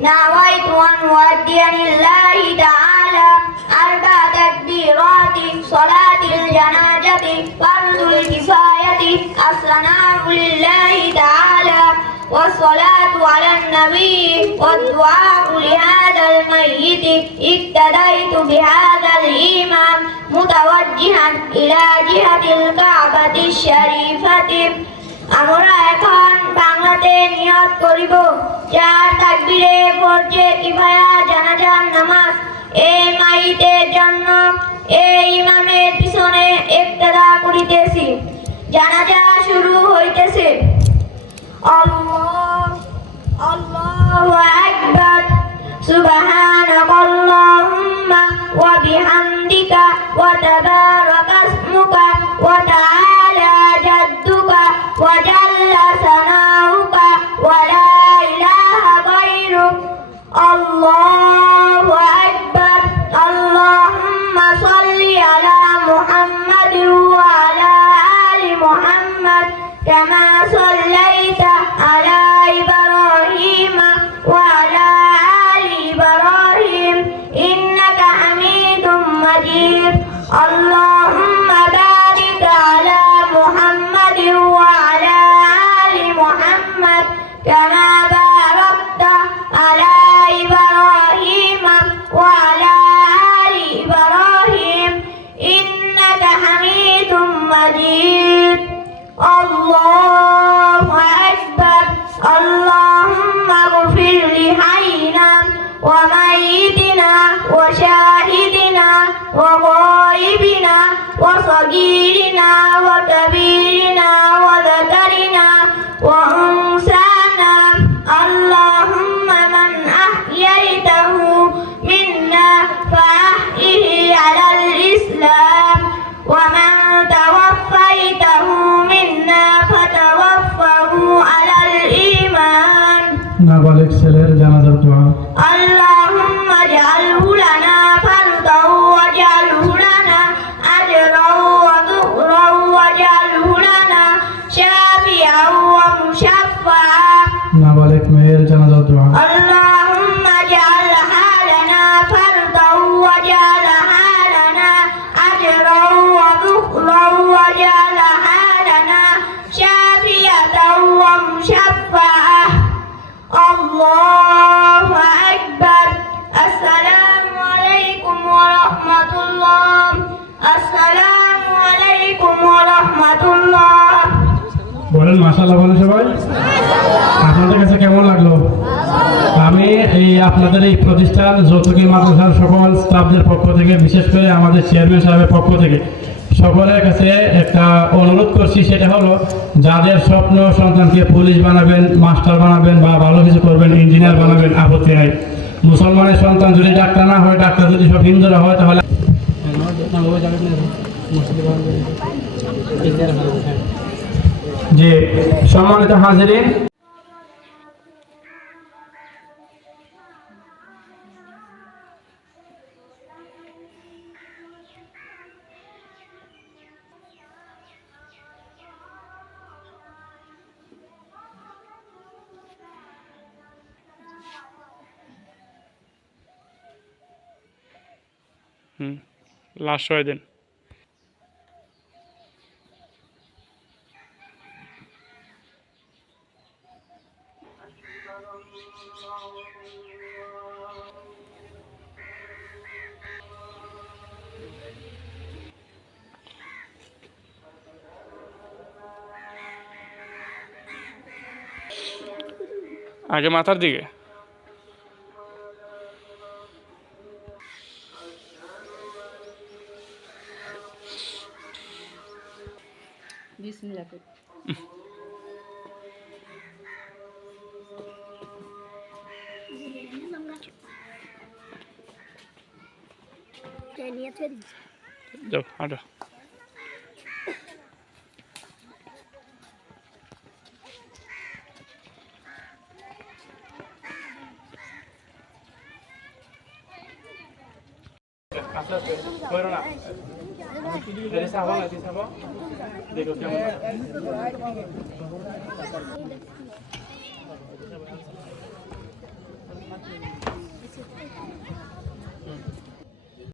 نويت أن أؤدي لله تعالى 4 تكبيرات صلاة الجنازة فرض الكفاية الثناء لله تعالى والصلاة على النبي والدعاء لهذا الميت اقتديت بهذا الإمام متوجها إلى جهة الكعبة الشريفة আমরা এখন বাংলাতে নিয়ত করিব 4 তাকবীরে ফরজে কিফায়া জানাজার নামাজ এই মাইতের জন্য এই ইমামের পিছনে ইক্তেদা করিতেছি জানাজা শুরু হইতেছে আল্লাহ আল্লাহু আকবার সুবহানাকাল্লাহুম্মা ওয়া বিহামদিকা ওয়া তাবারাকা ইসমুকা ওয়া তাআলা জাদ্দুকা ওয়া জাল্লা সানাউকা ওয়া লা ইলাহা গায়রুক আল্লাহু আকবার আল্লাহুম্মা সাল্লি আলা মুহাম্মাদিন ওয়া আলা আলি মুহাম্মাদ কামা সাল্লাইতা আলা ইব্রাহিম ওয়া আলা আলি ইব্রাহিম ইন্নাকা হামিদুম মাজিদ আল্লাহুম্মা বারিক আলা মুহাম্মাদিন ওয়া আলা আলি মুহাম্মাদ কামা বারাকতা আলা ইব্রাহিম ওয়া আলা আলি ইব্রাহিম ইন্নাকা হামিদুম মাজিদ الله أكبر اللهم اغفر لحينا وميتنا وشاهدنا وغائبنا وصغيرنا وكبيرنا وذكرنا وأنثانا اللهم من أحييته منا فأحيه على الإسلام ومن توفيته منا فتوفه على الإيمان নাবালিগ ছেলের জানাজার দোয়া اللهم اجعله لنا فردا واجعله لنا أجرا وذخرا واجعله لنا شافعا ومشفعا নাবালিগ মেয়ের জানাজার দোয়া اللهم اجعلها لنا فردا واجعلها لنا أجرا وذخرا واجعلها لنا شافية ومشفعة الله أكبر السلام عليكم ورحمة الله السلام عليكم ورحمة الله বলেন মাশাআল্লাহ বলেন সবাই আপনাদের কাছে কেমন লাগলো আমি এই আপনাদের এই প্রতিষ্ঠান যৌতুকি মাদ্রাসার সকল স্টাফদের পক্ষ থেকে বিশেষ করে আমাদের চেয়ারম্যান সাহেবের পক্ষ থেকে সকলের কাছে একটা অনুরোধ করছি সেটা হলো যাদের স্বপ্ন সন্তানকে পুলিশ বানাবেন মাস্টার বানাবেন বা ভালো কিছু করবেন ইঞ্জিনিয়ার বানাবেন আপত্তি নাই মুসলমানের সন্তান যদি ডাক্তার না হয় ডাক্তার যদি সব হিন্দুরা হয় তাহলে যে সম্মানিত হাজিরিন লাস্ট হয়ে দিন আগে মাথার দিকে বিসমিল্লাহ যাও হাঁটো Dari Sabang nanti Sabang. Dari Sabang.